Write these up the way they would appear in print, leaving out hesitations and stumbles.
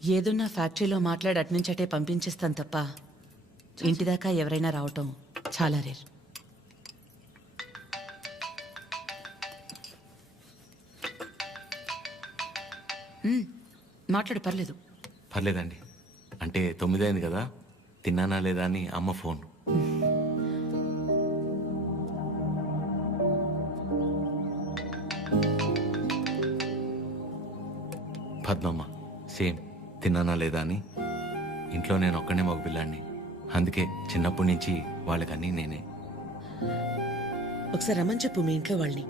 ఏదున్నా ఫ్యాక్టరీలో మాట్లాడి అట్నుంచటే పంపించేస్తాను తప్ప ఇంటిదాకా ఎవరైనా రావటం చాలా రేర్. మాట్లాడు, పర్లేదు. పర్లేదండి. అంటే 9 అయింది కదా, తిన్నానా లేదా అని అమ్మ ఫోన్. పద్మమ్మ సేమ్ తిన్నానా లేదా అని. ఇంట్లో నేను ఒక్కనే మగ పిల్లాడిని, అందుకే చిన్నప్పటి నుంచి వాళ్ళకన్నీ నేనే. ఒకసారి రమ్మని చెప్పు మీ ఇంట్లో వాళ్ళని.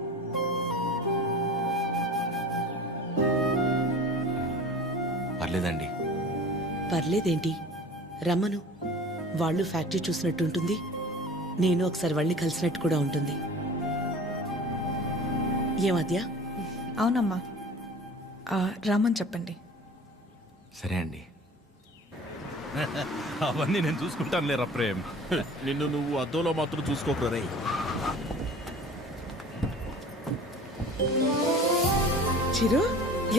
పర్లేదండి. పర్లేదేంటి, రమ్మను. వాళ్ళు ఫ్యాక్టరీ చూసినట్టు ఉంటుంది, నేను ఒకసారి వాళ్ళని కలిసినట్టు కూడా ఉంటుంది. ఏమద్యా? అవునమ్మా, రామని చెప్పండి. సరే అండి. అవన్నీ నేను చూసుకుంటాను లేరా ప్రేమ్. నిన్ను నువ్వు అద్దంలో మాత్రం చూసుకోకరా రే. చిరు,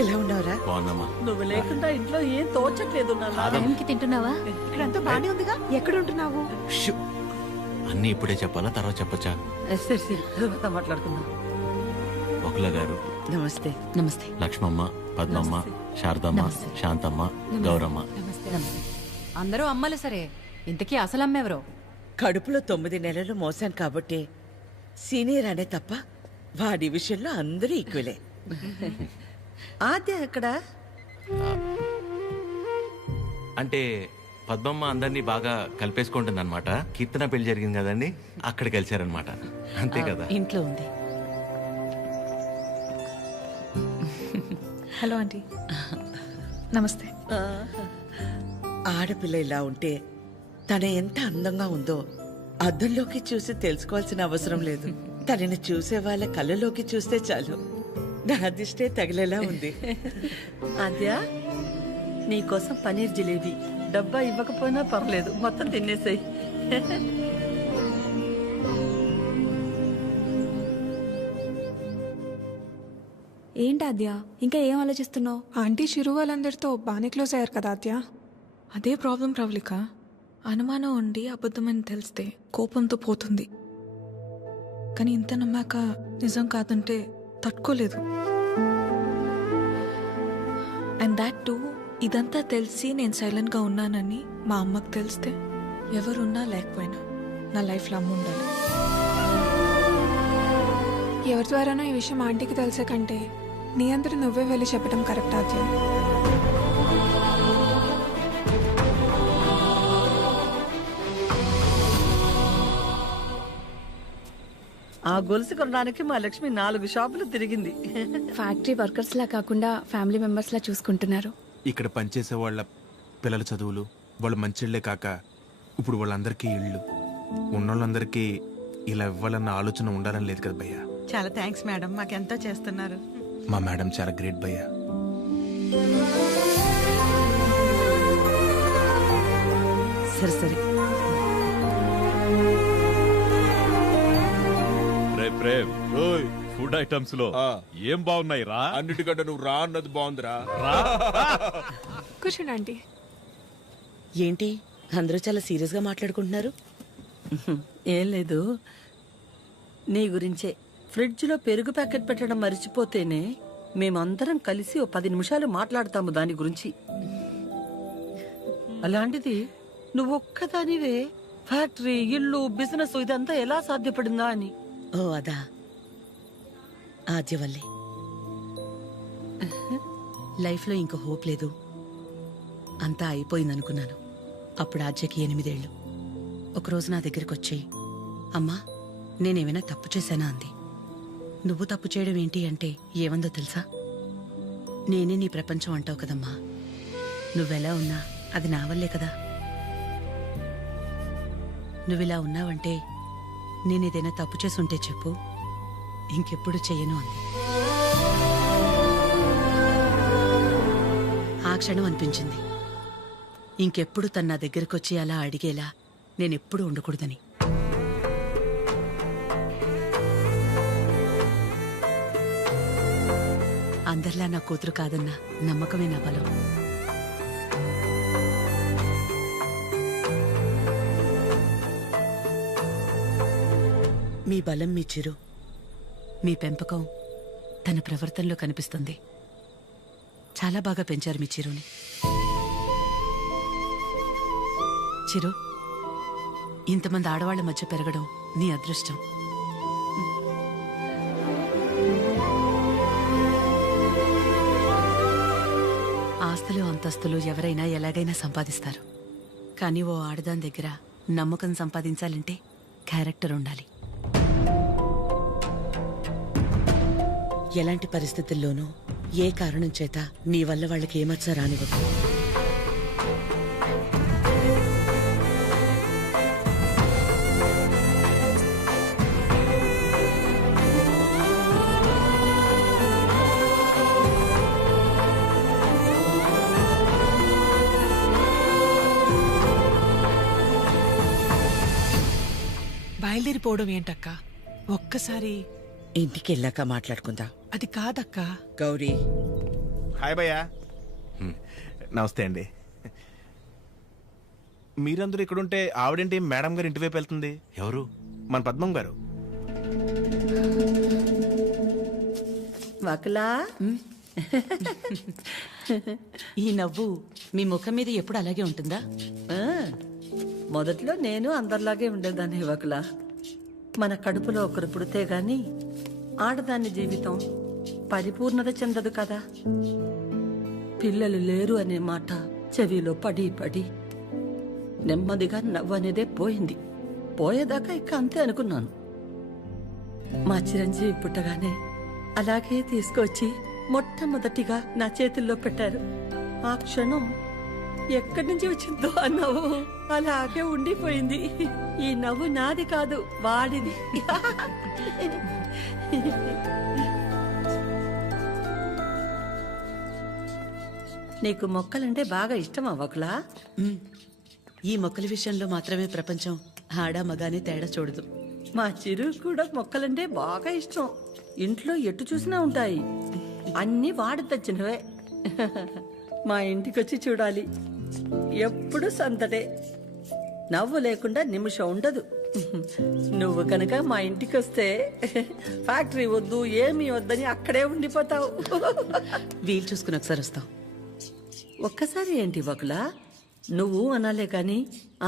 ఎలా ఉన్నావురా? బాగున్నామా? నువ్వు లేకుండా ఇంట్లో ఏం తోచట్లేదు నాన్న. టైంకి తింటున్నావా? ఇక్కడంతా బానే ఉందిగా. ఎక్కడుంటున్నావు? షూ! అన్నీ ఇప్పుడే చెప్పాలా, తర్వాత చెప్పచ్చా? సరే సరే, తర్వాత మాట్లాడుకుందాం. ఒకల గారు, నమస్తే. నమస్తే. లక్ష్మమ్మ, పద్మమ్మ, శారదమ్మ, శాంతమ్మ, గౌరమ్మ. అందరూ అమ్మలు సరే, ఇంతకీ అసలు అమ్మెవరో? కడుపులో 9 నెలలు మోసాను కాబట్టి సీనియర్ అనే తప్ప వాడి విషయంలో అందరూ ఈక్వలే. ఆద్య ఎక్కడ? అంటే పద్మమ్మ అందరినీ బాగా కలిపేసుకుంటుంది అనమాట. కీర్తన పెళ్లి జరిగింది కదండి, అక్కడ కలిశారనమాట. అంతే కదా? ఇంట్లో ఉంది. Hello aunty. నమస్తే. ఆడపిల్ల ఇలా ఉంటే తన ఎంత అందంగా ఉందో అద్దంలోకి చూసి తెలుసుకోవాల్సిన అవసరం లేదు. తనని చూసే వాళ్ళ కళ్ళలోకి చూస్తే చాలు. నా దిష్టే తగిలేలా ఉంది. ఆద్య, నీకోసం పనీర్ జిలేబీ డబ్బా ఇవ్వకపోయినా పర్లేదు, మొత్తం తినేసాయి. ఏంటి ఆద్య, ఇంకా ఏం ఆలోచిస్తున్నావు? ఆంటీ చిరు వాళ్ళందరితో బాగానే క్లోజ్ అయ్యారు కదా ఆద్య. అదే ప్రాబ్లం ప్రవళిక. అనుమానం ఉండి అబద్ధమని తెలిస్తే కోపంతో పోతుంది, కానీ ఇంత నమ్మాక నిజం కాదంటే తట్టుకోలేదు. అండ్ దాట్ టూ, ఇదంతా తెలిసి నేను సైలెంట్గా ఉన్నానని మా అమ్మకు తెలిస్తే ఎవరున్నా లేకపోయినా నా లైఫ్లో అమ్మ ఉండాలి. ఎవరి ద్వారానో ఈ విషయం ఆంటీకి తెలిసే కంటే నీ అందరూ నువ్వే వెళ్ళి చెప్పడం కరెక్ట్ ఆద్య. ఆ గొలుసు కొనడానికి మా లక్ష్మి 4 షాపులు తిరిగింది. ఫ్యాక్టరీ వర్కర్స్ లా కాకుండా ఫ్యామిలీ మెంబర్స్ లా చూసుకుంటున్నారు. ఇక్కడ పనిచేసే వాళ్ళ పిల్లల చదువులు, వాళ్ళ మంచిళ్లే కాక ఇప్పుడు వాళ్ళందరికీ ఇళ్ళు ఉన్నోళ్ళందరికీ ఇలా ఇవ్వాలన్న ఆలోచన ఉండాలని లేదు కదా భయ్యా. చాలా థ్యాంక్స్ మేడం, మాకెంతో చేస్తున్నారు. మా మేడం చాలా గ్రేట్ భయ్యా. సరే సరే. ప్రేమ్, ఫుడ్ ఐటమ్స్ లో ఏం బాగున్నాయి రా? అన్నిటికంటే నువ్వు రా అన్నది బాగుందిరా. కూర్చోండి ఆంటీ. ఏంటి అందరూ చాలా సీరియస్గా మాట్లాడుకుంటున్నారు? ఏం లేదు, నీ గురించే. ఫ్రిడ్జ్లో పెరుగు ప్యాకెట్ పెట్టడం మర్చిపోతేనే మేమందరం కలిసి 10 నిమిషాలు మాట్లాడతాము దాని గురించి. అలాంటిది నువ్వొక్కదానివే ఫ్యాక్టరీ, ఇల్లు, బిజినెస్ ఇదంతా ఎలా సాధ్యపడిందా అని. ఓ అదా, ఆద్య వల్లే. లైఫ్లో ఇంక హోప్ లేదు, అంతా అయిపోయిందనుకున్నాను. అప్పుడు ఆద్యకి 8 ఏళ్ళు. ఒకరోజు నా దగ్గరికి వచ్చి, అమ్మా నేనేమైనా తప్పు చేశానా అంది. నువ్వు తప్పు చేయడం ఏంటి అంటే ఏమందో తెలుసా? నేనే నీ ప్రపంచం అంటావు కదమ్మా, నువ్వెలా ఉన్నా అది నా వల్లే కదా. నువ్విలా ఉన్నావంటే నేనేదైనా తప్పు చేసుంటే చెప్పు, ఇంకెప్పుడు చెయ్యను అంది. ఆ క్షణం అనిపించింది ఇంకెప్పుడు తన నా దగ్గరకొచ్చి అలా అడిగేలా నేనెప్పుడు ఉండకూడదని. అందరిలా నా కూతురు కాదన్న నమ్మకమే నా బలం. మీ బలం మీ చిరు, మీ పెంపకం తన ప్రవర్తనలో కనిపిస్తుంది. చాలా బాగా పెంచారు మీ చిరుని. చిరు, ఇంతమంది ఆడవాళ్ల మధ్య పెరగడం నీ అదృష్టం. ఆస్తులు అంతస్తులు ఎవరైనా ఎలాగైనా సంపాదిస్తారు, కానీ ఓ ఆడదాని దగ్గర నమ్మకం సంపాదించాలంటే క్యారెక్టర్ ఉండాలి. ఎలాంటి పరిస్థితుల్లోనూ ఏ కారణం చేత నీ వల్ల వాళ్ళకి ఏమచ్చ రానివ్వదు. బయలుదేరిపోవడం ఏంటక్క? ఒక్కసారి ఇంటికి వెళ్ళాక మాట్లాడుకుందాం. అది కాదక్క. గౌరీ, హాయ్ భయ్యా. నమస్తే అండి. మీరందరూ ఇక్కడుంటే ఆవిడేంటి మేడం గారు ఇంటివైపు వెళ్తుంది? ఎవరు? మన పద్మం గారు. వకులా, ఈ నవ్వు మీ ముఖం మీద ఎప్పుడు అలాగే ఉంటుందా? మొదట్లో నేను అందరిలాగే ఉండేదాన్ని వకులా. మన కడుపులో ఒకరు పుడితే గాని ఆడదాని జీవితం పరిపూర్ణత చెందదు కదా. పిల్లలు లేరు అనే మాట చెవిలో పడి పడి నెమ్మదిగా నవ్వు అనేదే పోయింది. పోయేదాకా ఇక అంతే అనుకున్నాను. మా చిరంజీవి పుట్టగానే అలాగే తీసుకొచ్చి మొట్టమొదటిగా నా చేతుల్లో పెట్టారు. ఆ క్షణం ఎక్కడి నుంచి వచ్చిందో ఆ నవ్వు అలాగే ఉండిపోయింది. ఈ నవ్వు నాది కాదు, వాడిది. నీకు మొక్కలంటే బాగా ఇష్టం అవ్వకులా? ఈ మొక్కల విషయంలో మాత్రమే ప్రపంచం ఆడా మగానే తేడా చూడదు. మా చిరు కూడా మొక్కలంటే బాగా ఇష్టం. ఇంట్లో ఎటు చూసినా ఉంటాయి. అన్నీ వాడి తెచ్చినవే. మా ఇంటికొచ్చి చూడాలి, ఎప్పుడు సందడే. నవ్వు లేకుండా నిమిషం ఉండదు. నువ్వు కనుక మా ఇంటికి వస్తే ఫ్యాక్టరీ వద్దు ఏమీ వద్దని అక్కడే ఉండిపోతావు. వీలు చూసుకుని ఒకసారి వస్తాం. ఒక్కసారి ఏంటి వకులా? నువ్వు అనాలే కాని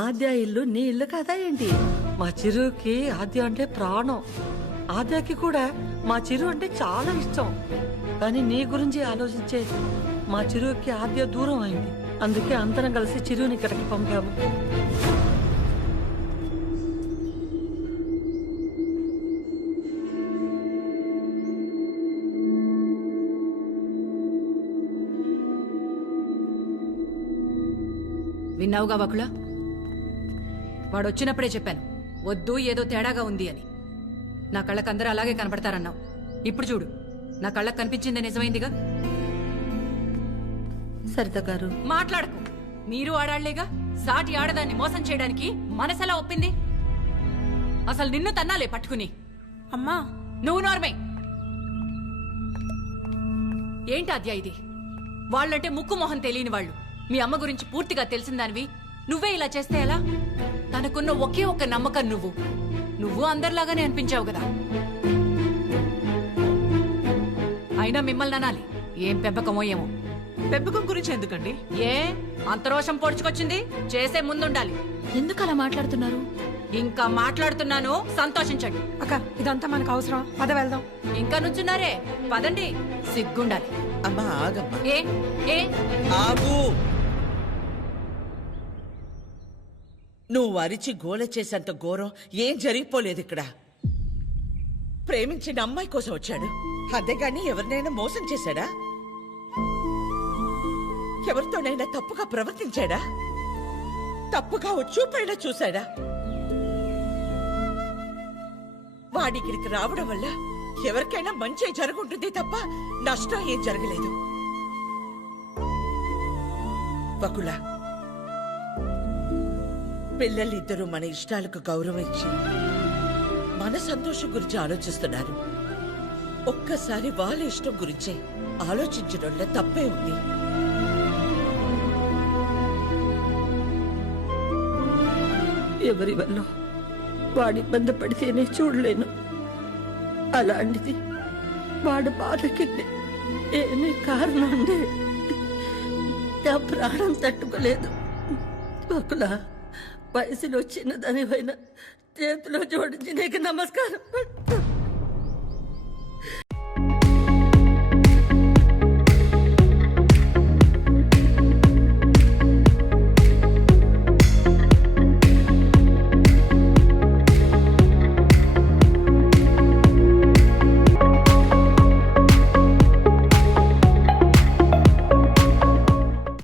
ఆద్య ఇల్లు నీ ఇల్లు కాదా ఏంటి? మా చిరుకి ఆద్య అంటే ప్రాణం. ఆద్యకి కూడా మా చిరు అంటే చాలా ఇష్టం. కానీ నీ గురించి ఆలోచించే మా చిరుకి ఆద్య దూరం అయింది. అందుకే అందరం కలిసి చిరుని ఇక్కడికి పంపాము. విన్నావుగా వకుల? వాడు వచ్చినప్పుడే చెప్పాను, వద్దు ఏదో తేడాగా ఉంది అని. నా కళ్ళకు అందరూ అలాగే కనపడతారన్నావు. ఇప్పుడు చూడు, నా కళ్ళకు కనిపించింది నిజమైందిగా. సరిత గారు మాట్లాడకు. మీరు ఆడాళ్లేగా. సాటి ఆడదాన్ని మోసం చేయడానికి మనసెలా ఒప్పింది? అసలు నిన్ను తన్నాలే పట్టుకుని. అమ్మా, నువ్వు నోర్మే. ఏంటి అద్యా ఇది? వాళ్ళంటే ముక్కు మొహం తెలియని వాళ్ళు. మీ అమ్మ గురించి పూర్తిగా తెలిసిందానివి నువ్వే ఇలా చేస్తే ఎలా? తనకున్న ఒకే ఒక్క నమ్మకం నువ్వు అందరిలాగానే అనిపించావు కదా. అయినా మిమ్మల్ని అనాలి. ఏం పెంపకమో ఏమో. పెంపకం గురించి ఎందుకండి? ఏ అంత రోషం పొడుచుకొచ్చింది? చేసే ముందుండాలి. ఎందుకు అలా మాట్లాడుతున్నారు? ఇంకా మాట్లాడుతున్నాను, సంతోషించండి. అక్క, ఇదంతా మనకు అవసరం. పద వెళ్దాం. ఇంకా నుంచున్నారే, పదండి. సిగ్గుండాలి. అమ్మా ఆగమ్మా, ఏ ఏ ఆగు. నువ్వు అరిచి గోల చేసేంత ఘోరం ఏం జరిగిపోలేదు ఇక్కడ. ప్రేమించిన అమ్మాయి కోసం వచ్చాడు, అంతేగాని ఎవరినైనా మోసం చేశాడా? ఎవరితోనైనా తప్పుగా ప్రవర్తించాడా? తప్పుగా చూపైనా చూశాడా? వాడికిడికి రావడం వల్ల ఎవరికైనా మంచి జరుగుంటుంది తప్ప నష్టం ఏం జరగలేదు. వకుల, పిల్లలిద్దరూ మన ఇష్టాలకు గౌరవం ఇచ్చి మన సంతోషం గురించి ఆలోచిస్తున్నారు. ఒక్కసారి వాళ్ళ ఇష్టం గురించే ఆలోచించడంలో తప్పే ఉంది. ఎవరి వల్ల వాడి ఇబ్బంది పడితేనే చూడలేను. అలాంటిది వాడు బాధకి ఏమీ కారణం ఉండే నా ప్రాణం తట్టుకోలేదు. ఒకలా వయసులో చిన్నదానివైనా చేతిలో జోడించి నీకు నమస్కారం.